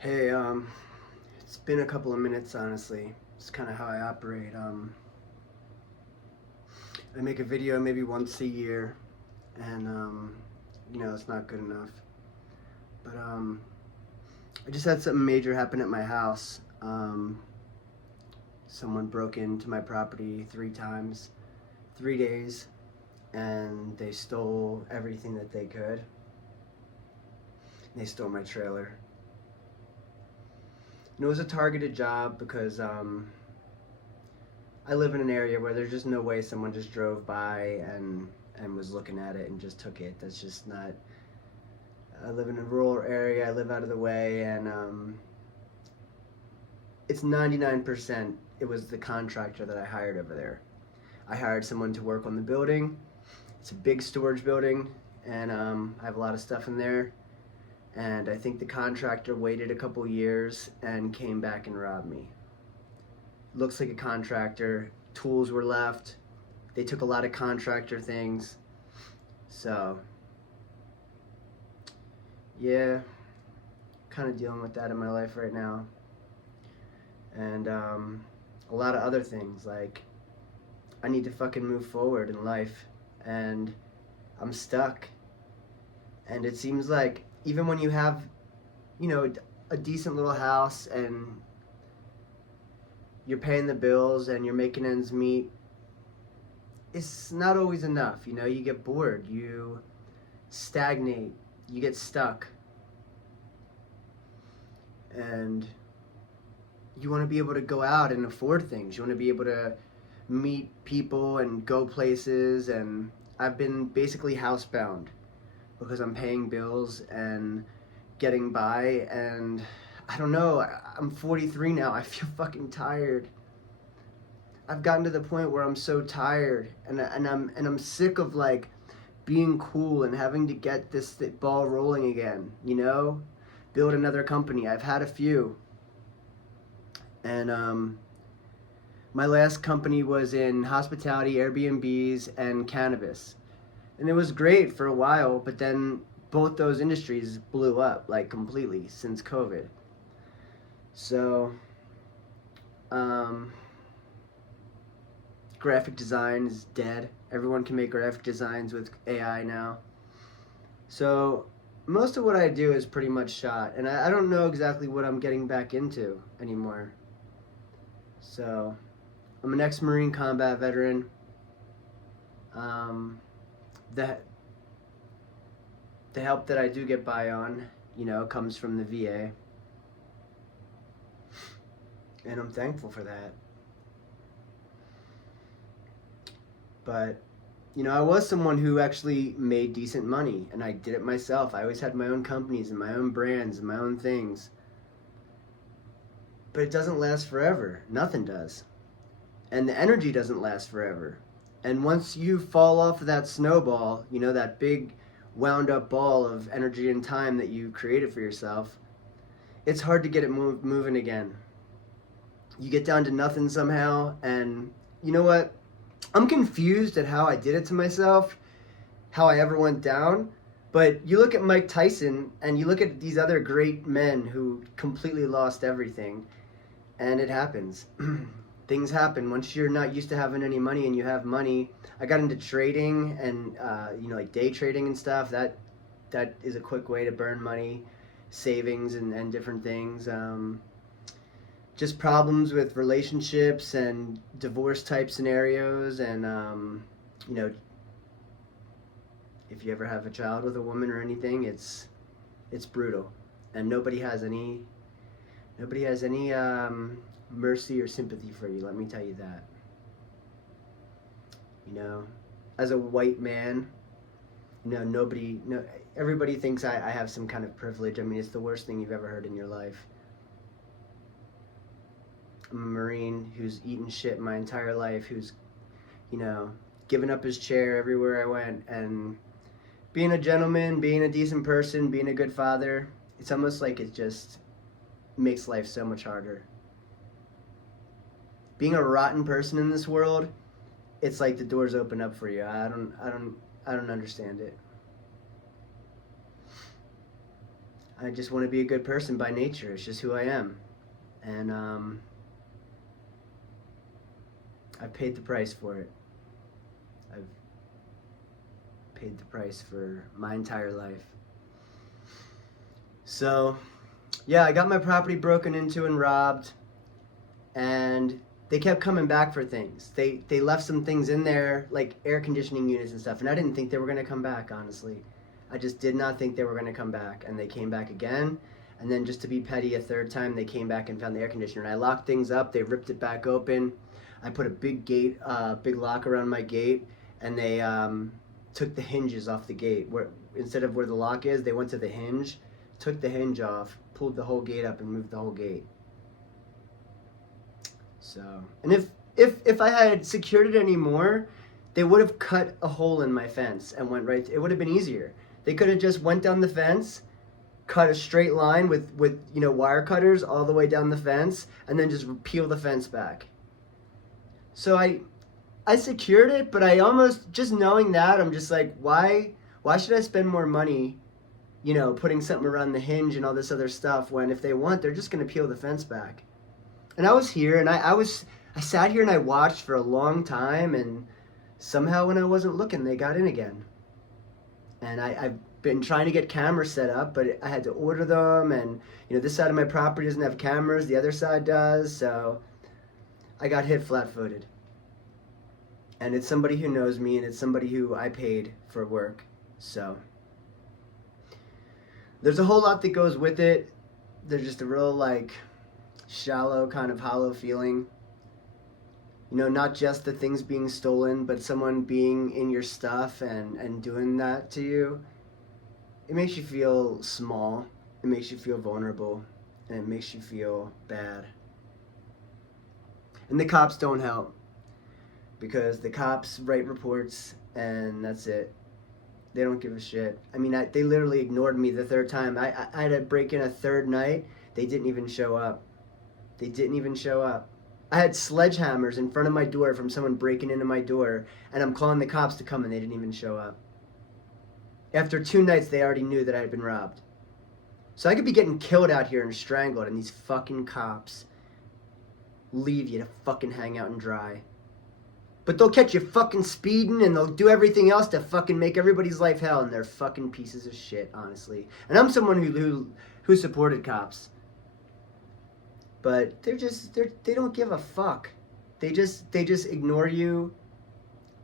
Hey, it's been a couple of minutes, honestly. It's kind of how I operate. I make a video maybe once a year, and, it's not good enough. But, I just had something major happen at my house. Someone broke into my property 3 times, 3 days, and they stole everything that they could. They stole my trailer. And it was a targeted job because, I live in an area where there's just no way someone just drove by and was looking at it and just took it. That's just not. I live in a rural area. I live out of the way, and it's 99%. It was the contractor that I hired over there. I hired someone to work on the building. It's a big storage building, and I have a lot of stuff in there. And I think the contractor waited a couple years and came back and robbed me. Looks like a contractor. Tools were left. They took a lot of contractor things. So, yeah, kind of dealing with that in my life right now. And a lot of other things. Like, I need to fucking move forward in life. And I'm stuck. And it seems like even when you have, a decent little house and you're paying the bills and you're making ends meet, it's not always enough. You get bored, you stagnate, you get stuck, and you want to be able to go out and afford things. You want to be able to meet people and go places. And I've been basically housebound because I'm paying bills and getting by. And I don't know, I'm 43 now. I feel fucking tired. I've gotten to the point where I'm so tired, and I'm sick of like being cool and having to get this ball rolling again. Build another company. I've had a few, and my last company was in hospitality, Airbnbs, and cannabis, and it was great for a while. But then both those industries blew up like completely since COVID. So, graphic design is dead. Everyone can make graphic designs with AI now. So most of what I do is pretty much shot, and I don't know exactly what I'm getting back into anymore. So I'm an ex-Marine combat veteran. Um, the the help that I do get by on, comes from the VA, and I'm thankful for that. But I was someone who actually made decent money, and I did it myself. I always had my own companies and my own brands and my own things. But it doesn't last forever. Nothing does. And the energy doesn't last forever. And once you fall off of that snowball, that big wound up ball of energy and time that you created for yourself, it's hard to get it moving again. You get down to nothing somehow, and you know what? I'm confused at how I did it to myself, how I ever went down. But you look at Mike Tyson and you look at these other great men who completely lost everything, and it happens. Things happen once you're not used to having any money and you have money. I got into trading and like day trading and stuff. That is a quick way to burn money, savings and different things. Just problems with relationships and divorce type scenarios, and if you ever have a child with a woman or anything, it's brutal, and nobody has any mercy or sympathy for you. Let me tell you that. As a white man, nobody, no, everybody thinks I have some kind of privilege. I mean, it's the worst thing you've ever heard in your life. I'm a Marine who's eaten shit my entire life, who's, given up his chair everywhere I went, and being a gentleman, being a decent person, being a good father, it's almost like it just makes life so much harder. Being a rotten person in this world, it's like the doors open up for you. I don't understand it. I just want to be a good person by nature. It's just who I am. And I've paid the price for it. I've paid the price for my entire life. So, yeah, I got my property broken into and robbed, and they kept coming back for things. They left some things in there, like air conditioning units and stuff, and I didn't think they were going to come back, honestly. I just did not think they were going to come back, and they came back again. And then just to be petty a third time, they came back and found the air conditioner. And I locked things up. They ripped it back open. I put a big gate, big lock around my gate, and they took the hinges off the gate. Where instead of where the lock is, they went to the hinge, took the hinge off, pulled the whole gate up, and moved the whole gate. So, and if I had secured it anymore, they would have cut a hole in my fence and went right. It would have been easier. They could have just went down the fence, cut a straight line with wire cutters all the way down the fence, and then just peel the fence back. So I secured it, but I almost, just knowing that, I'm just like, why should I spend more money, putting something around the hinge and all this other stuff, when if they want, they're just going to peel the fence back. And I was here, and I sat here and I watched for a long time, and somehow when I wasn't looking, they got in again. And I've been trying to get cameras set up, but I had to order them, and this side of my property doesn't have cameras, the other side does, so I got hit flat-footed. And it's somebody who knows me, and it's somebody who I paid for work, so there's a whole lot that goes with it. There's just a real shallow kind of hollow feeling, not just the things being stolen, but someone being in your stuff and doing that to you. It makes you feel small, it makes you feel vulnerable, and it makes you feel bad. And the cops don't help, because the cops write reports and that's it. They don't give a shit. I mean, they literally ignored me the third time. I had to break in a third night. They didn't even show up. They didn't even show up. I had sledgehammers in front of my door from someone breaking into my door, and I'm calling the cops to come, and they didn't even show up. After 2 nights, they already knew that I had been robbed. So I could be getting killed out here and strangled, and these fucking cops leave you to fucking hang out and dry. But they'll catch you fucking speeding, and they'll do everything else to fucking make everybody's life hell, and they're fucking pieces of shit, honestly. And I'm someone who supported cops. But they don't give a fuck. They just ignore you,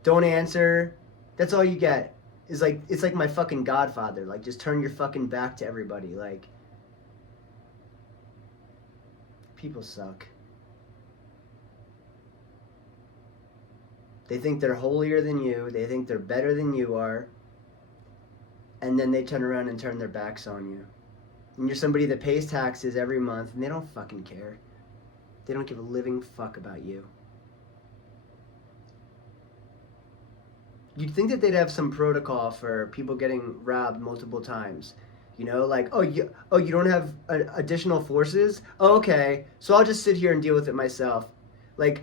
don't answer. That's all you get. It's like my fucking Godfather. Just turn your fucking back to everybody. People suck. They think they're holier than you. They think they're better than you are. And then they turn around and turn their backs on you. And you're somebody that pays taxes every month, and they don't fucking care. They don't give a living fuck about you. You'd think that they'd have some protocol for people getting robbed multiple times. You don't have additional forces? Oh, okay, so I'll just sit here and deal with it myself.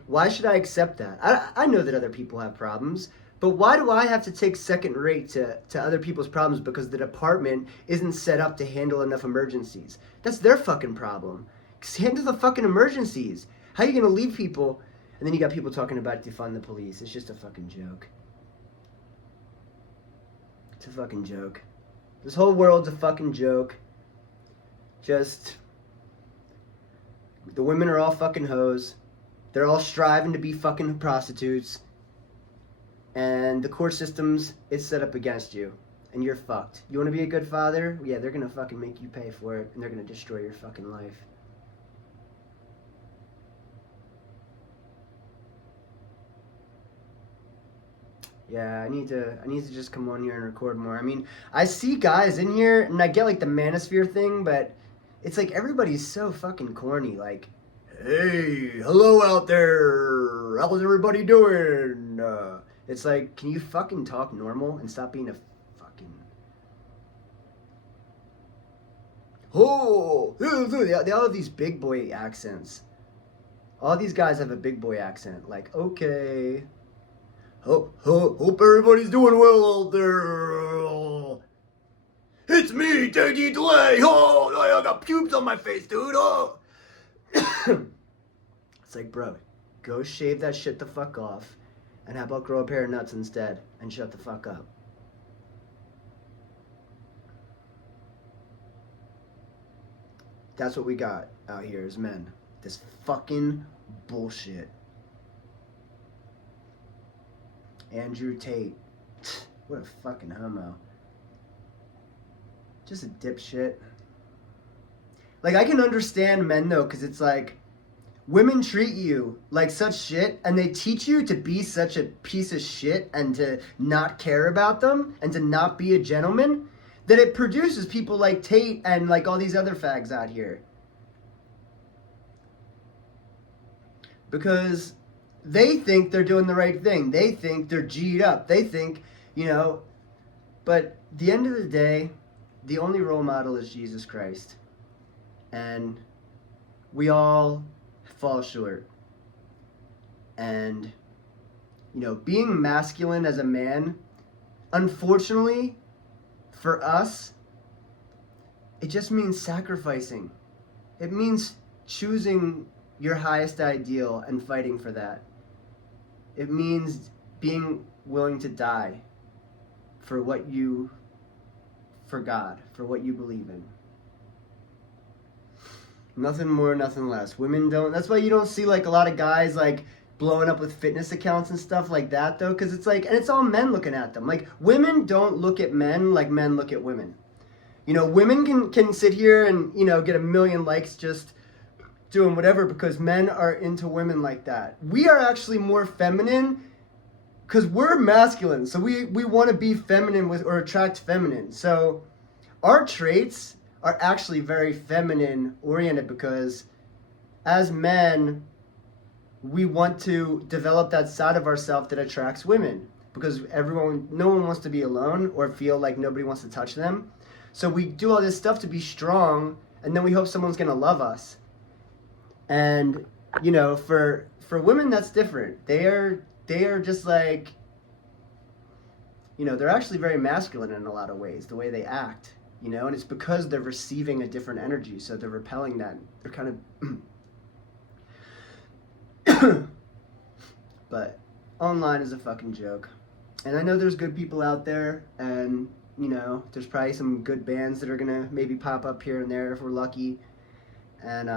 Why should I accept that? I know that other people have problems, but why do I have to take second rate to other people's problems because the department isn't set up to handle enough emergencies? That's their fucking problem. Handle the fucking emergencies. How are you going to leave people? And then you got people talking about defund the police. It's just a fucking joke. It's a fucking joke. This whole world's a fucking joke. Just, the women are all fucking hoes. They're all striving to be fucking prostitutes. And the court system's, it's set up against you. And you're fucked. You want to be a good father? Yeah, they're going to fucking make you pay for it. And they're going to destroy your fucking life. Yeah, I need to just come on here and record more. I mean, I see guys in here, and I get the manosphere thing, but it's everybody's so fucking corny. Hey, hello out there. How's everybody doing? It's can you fucking talk normal and stop being a fucking... Oh, they all have these big boy accents. All these guys have a big boy accent. Okay... Hope everybody's doing well out there. it's me, J.D. Delay. Oh, I got pubes on my face, dude. Oh. It's like, bro, go shave that shit the fuck off, and how about grow a pair of nuts instead and shut the fuck up? That's what we got out here as men. This fucking bullshit. Andrew Tate. What a fucking homo. Just a dipshit. Like, I can understand men, though, because it's like, women treat you like such shit, and they teach you to be such a piece of shit and to not care about them and to not be a gentleman, that it produces people like Tate and like all these other fags out here. Because they think they're doing the right thing. They think they're G'd up. They think, but at the end of the day, the only role model is Jesus Christ. And we all fall short. And, being masculine as a man, unfortunately, for us, it just means sacrificing. It means choosing your highest ideal and fighting for that. It means being willing to die for God, for what you believe in. Nothing more, nothing less. Women don't. That's why you don't see like a lot of guys like blowing up with fitness accounts and stuff like that, though, because it's like, and it's all men looking at them. Like, women don't look at men like men look at women. Women can sit here and get 1 million likes just doing whatever because men are into women like that. We are actually more feminine because we're masculine, so we want to be feminine or attract feminine. So our traits are actually very feminine oriented because as men, we want to develop that side of ourselves that attracts women because no one wants to be alone or feel like nobody wants to touch them. So we do all this stuff to be strong, and then we hope someone's going to love us. And, for women, that's different. They are just like, they're actually very masculine in a lot of ways, the way they act. And it's because they're receiving a different energy, so they're repelling that. They're kind of... But online is a fucking joke. And I know there's good people out there, and, there's probably some good bands that are going to maybe pop up here and there if we're lucky. And,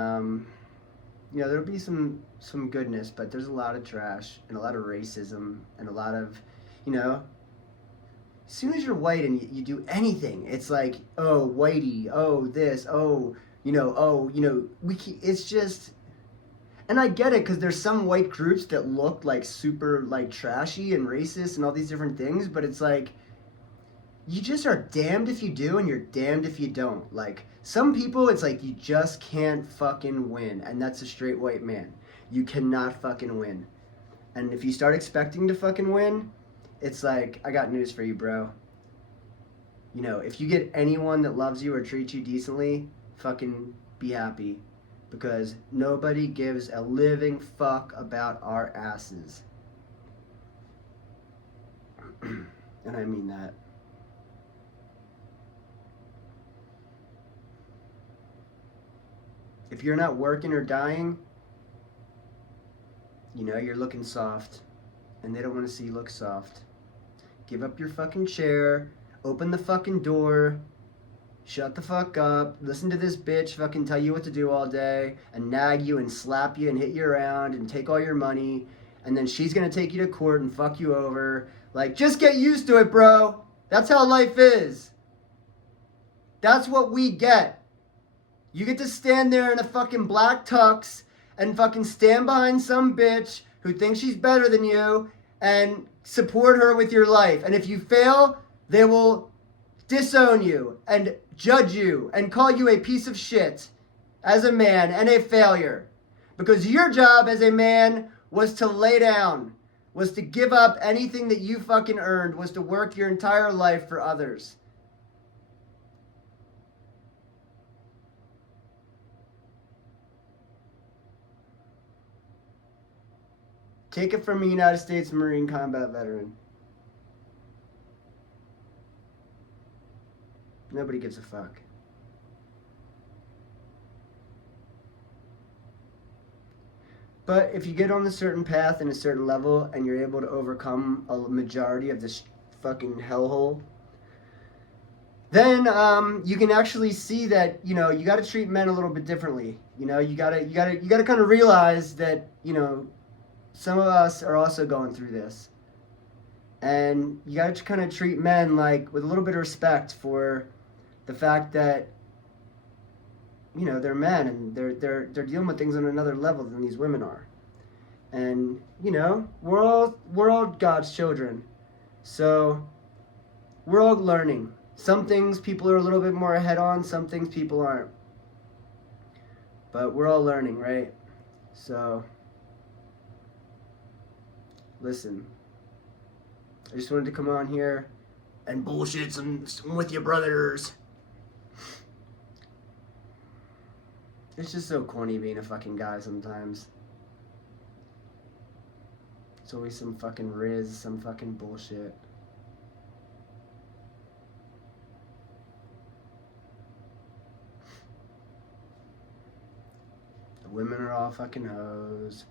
there'll be some goodness, but there's a lot of trash and a lot of racism and a lot of, as soon as you're white and you do anything, it's like, oh, whitey, oh, this, oh, it's just, and I get it, because there's some white groups that look like super, like, trashy and racist and all these different things, but it's like, you just are damned if you do and you're damned if you don't. Like, some people, it's like, you just can't fucking win, and that's a straight white man. You cannot fucking win. And if you start expecting to fucking win, it's like, I got news for you, bro. If you get anyone that loves you or treats you decently, fucking be happy. Because nobody gives a living fuck about our asses. And I mean that. If you're not working or dying, you're looking soft. And they don't want to see you look soft. Give up your fucking chair. Open the fucking door. Shut the fuck up. Listen to this bitch fucking tell you what to do all day. And nag you and slap you and hit you around and take all your money. And then she's going to take you to court and fuck you over. Like, just get used to it, bro. That's how life is. That's what we get. You get to stand there in a fucking black tux and fucking stand behind some bitch who thinks she's better than you and support her with your life. And if you fail, they will disown you and judge you and call you a piece of shit as a man and a failure. Because your job as a man was to lay down, was to give up anything that you fucking earned, was to work your entire life for others. Take it from a United States Marine combat veteran. Nobody gives a fuck. But if you get on a certain path and a certain level and you're able to overcome a majority of this fucking hellhole, then you can actually see that, you know, you got to treat men a little bit differently. You know, you got to kind of realize that, you know, some of us are also going through this. And you got to kind of treat men like with a little bit of respect for the fact that, you know, they're men and they're dealing with things on another level than these women are. And, you know, we're all God's children. So we're all learning. Some things people are a little bit more ahead on, some things people aren't. But we're all learning, right? So listen, I just wanted to come on here and bullshit some with your brothers. It's just so corny being a fucking guy sometimes. It's always some fucking riz, some fucking bullshit. The women are all fucking hoes.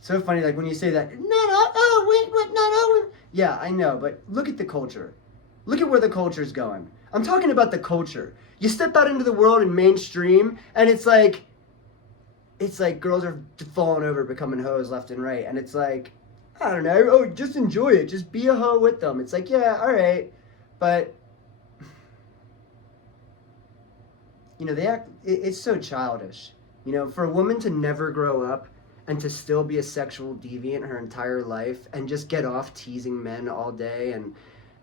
So funny, like when you say that, yeah, I know, but look at the culture. Look at where the culture's going. I'm talking about the culture. You step out into the world in mainstream, and it's like girls are falling over, becoming hoes left and right, and it's like, I don't know, oh, just enjoy it, just be a hoe with them. It's like, yeah, all right, but you know, it's so childish. You know, for a woman to never grow up and to still be a sexual deviant her entire life and just get off teasing men all day, and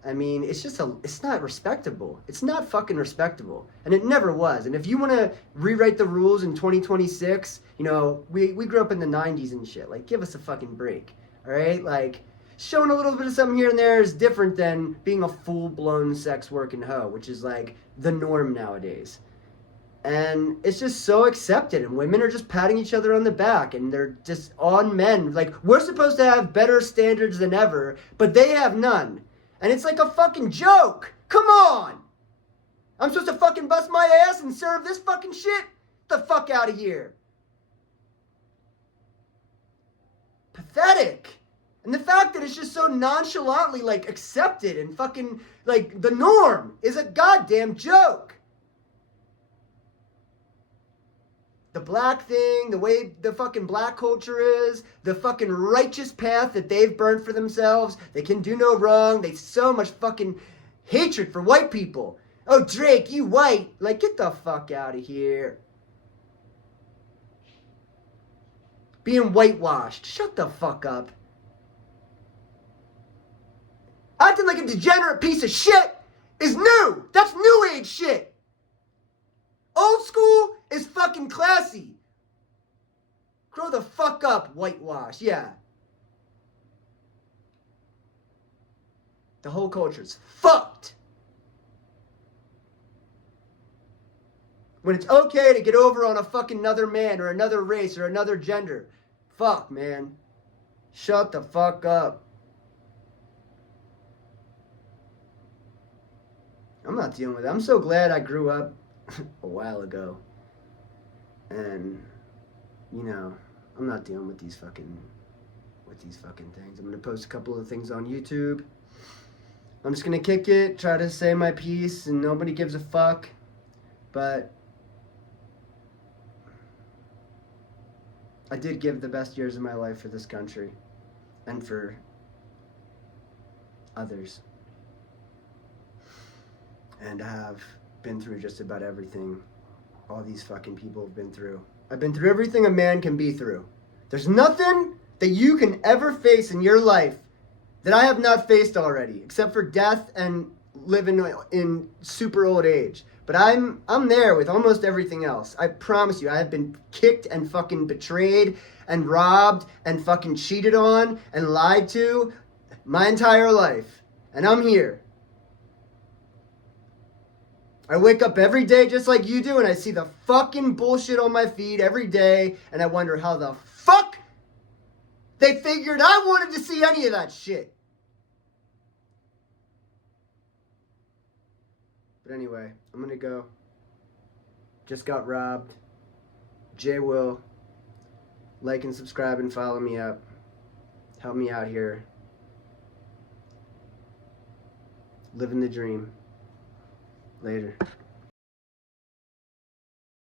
I mean, it's not respectable. It's not fucking respectable. And it never was. And if you want to rewrite the rules in 2026, you know, we grew up in the 90s and shit. Like, give us a fucking break. All right? Like, showing a little bit of something here and there is different than being a full-blown sex working hoe, which is like the norm nowadays. And it's just so accepted, and women are just patting each other on the back, and they're just on men. Like, we're supposed to have better standards than ever, but they have none. And it's like a fucking joke. Come on! I'm supposed to fucking bust my ass and serve this fucking shit? Get the fuck out of here. Pathetic. And the fact that it's just so nonchalantly, like, accepted and fucking, like, the norm is a goddamn joke. The black thing, the way the fucking black culture is, the fucking righteous path that they've burned for themselves, they can do no wrong, they so much fucking hatred for white people. Oh, Drake, you white. Like, get the fuck out of here. Being whitewashed. Shut the fuck up. Acting like a degenerate piece of shit is new. That's new age shit. Old school is fucking classy. Grow the fuck up, whitewash. Yeah. The whole culture's fucked. When it's okay to get over on a fucking another man or another race or another gender. Fuck, man. Shut the fuck up. I'm not dealing with it. I'm so glad I grew up a while ago. And, you know, I'm not dealing with these fucking things. I'm going to post a couple of things on YouTube. I'm just going to kick it, try to say my piece, and nobody gives a fuck. But I did give the best years of my life for this country and for others. And I have been through just about everything all these fucking people have been through. I've been through everything a man can be through. There's nothing that you can ever face in your life that I have not faced already, except for death and living in super old age. But I'm there with almost everything else. I promise you, I have been kicked and fucking betrayed and robbed and fucking cheated on and lied to my entire life. And I'm here. I wake up every day just like you do, and I see the fucking bullshit on my feed every day, and I wonder how the fuck they figured I wanted to see any of that shit. But anyway, I'm gonna go. Just got robbed. Jay will. Like and subscribe and follow me up. Help me out here. Living the dream. Later.